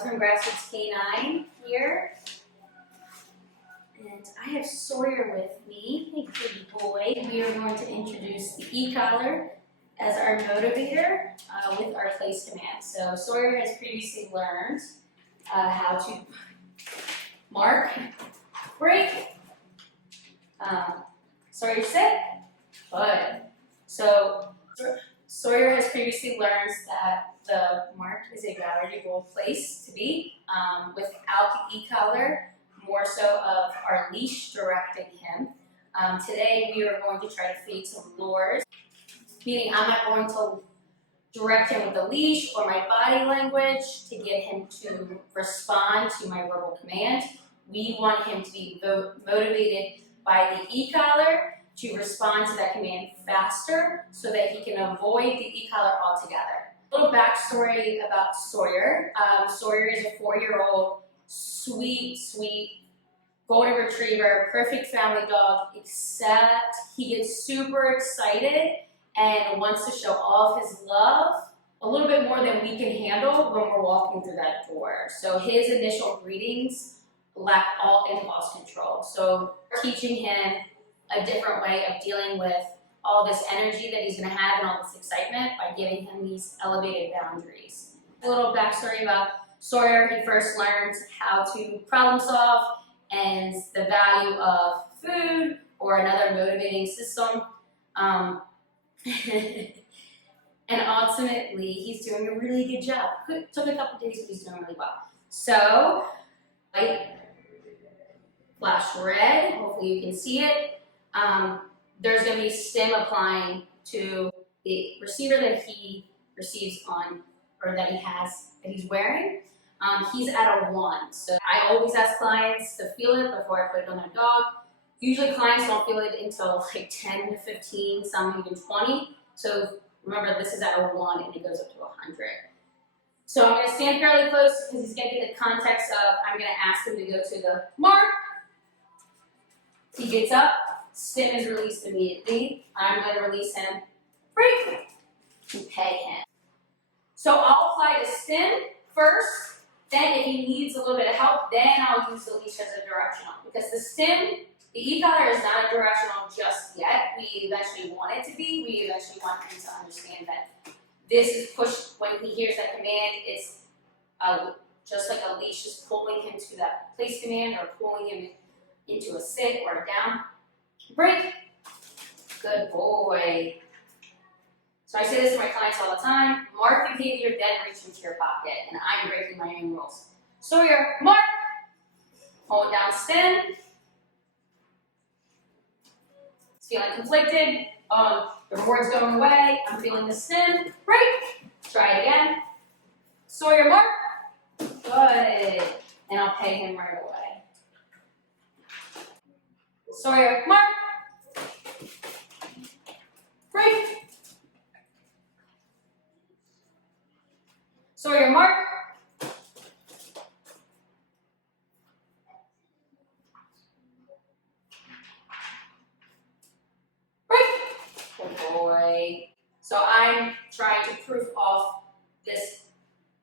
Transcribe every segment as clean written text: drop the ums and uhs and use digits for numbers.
also from Grassroots K9 here. And I have Sawyer with me, a good boy. We are going to introduce the e-collar as our motivator with our place command. So Sawyer has previously learned how to mark, break. Sawyer, sit. Good. So Sawyer has previously learned that the mark is a valuable place to be without the e-collar, more so of our leash directing him. Today we are going to try to feed some lures, meaning I'm not going to direct him with the leash or my body language to get him to respond to my verbal command. We want him to be motivated by the e-collar to respond to that command faster so that he can avoid the e-collar altogether. A little backstory about Sawyer. Sawyer is a 4-year-old, sweet golden retriever, perfect family dog, except he gets super excited and wants to show all of his love a little bit more than we can handle when we're walking through that door. So his initial greetings lack all impulse control. So teaching him a different way of dealing with all this energy that he's going to have and all this excitement by giving him these elevated boundaries. A little backstory about Sawyer. He first learned how to problem solve and the value of food or another motivating system. And ultimately, he's doing a really good job. It took a couple days, but he's doing really well. So, white, flash red, hopefully you can see it. There's going to be stim applying to the receiver that he receives on, or that he's wearing. He's at a 1. So I always ask clients to feel it before I put it on their dog. Usually clients don't feel it until like 10 to 15, some even 20. So remember, this is at a 1 and it goes up to 100. So I'm going to stand fairly close because he's going to get the context of, I'm going to ask him to go to the mark. He gets up, stim is released immediately. I'm going to release him, break, and pay him. So I'll apply the stim first. Then if he needs a little bit of help, then I'll use the leash as a directional. Because the stim, the e-collar is not a directional just yet. We eventually want it to be. We eventually want him to understand that this is pushed when he hears that command. It's just like a leash is pulling him to that place command or pulling him into a sit or a down. Break. Good boy. So I say this to my clients all the time. Mark the behavior, then reach into your pocket. And I'm breaking my own rules. Sawyer, mark. Hold down, stim. It's feeling conflicted. The reward's going away. I'm feeling the stim. Break. Try it again. Sawyer, mark. Good. And I'll pay him right away. Sawyer, mark. Break. Sawyer, mark. Break. Good boy. So I'm trying to proof off this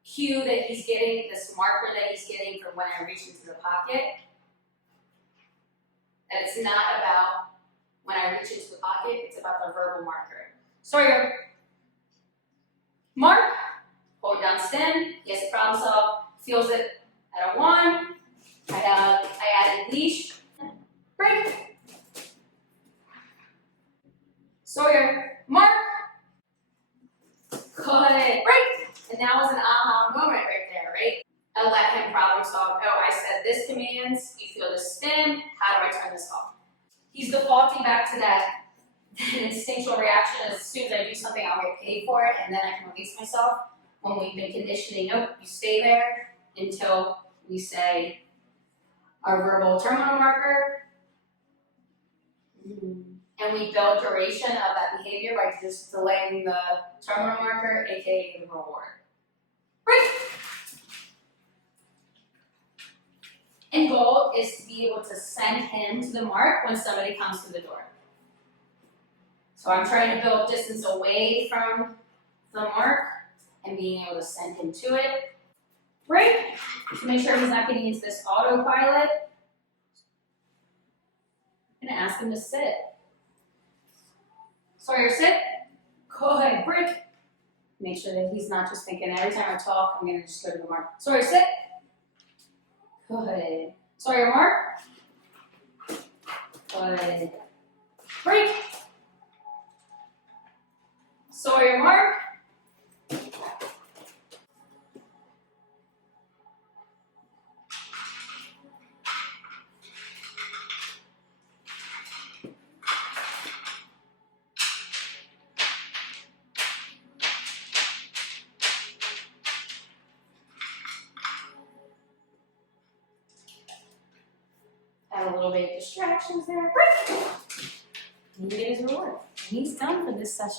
cue that he's getting, this marker that he's getting from when I reach into the pocket. And it's not about when I reach into the pocket, it's about the verbal marker. Sawyer, mark. Hold down stim, he has to problem solve, feels it at a 1. I added leash, break. Sawyer, mark. Good, break. And that was an aha moment right there, right? I let him problem solve. Oh, I said this commands, you feel the stim, how do I turn this off? He's defaulting back to that instinctual reaction. As soon as I do something, I'll get paid for it, and then I can release myself. When we've been conditioning, nope, you stay there until we say our verbal terminal marker. And we build duration of that behavior by just delaying the terminal marker, aka the reward. Break. End goal is to be able to send him to the mark when somebody comes to the door. So I'm trying to build distance away from the mark and being able to send him to it. break. So make sure he's not getting into this autopilot. I'm gonna ask him to sit. Sawyer, sit. Go ahead, break. Make sure that he's not just thinking every time I talk, I'm gonna just go to the mark. Sawyer, sit. Good. Sawyer, mark. Good. Break. Sawyer, mark. Had a little bit of distractions there. Break. He get his reward. He's done for this session.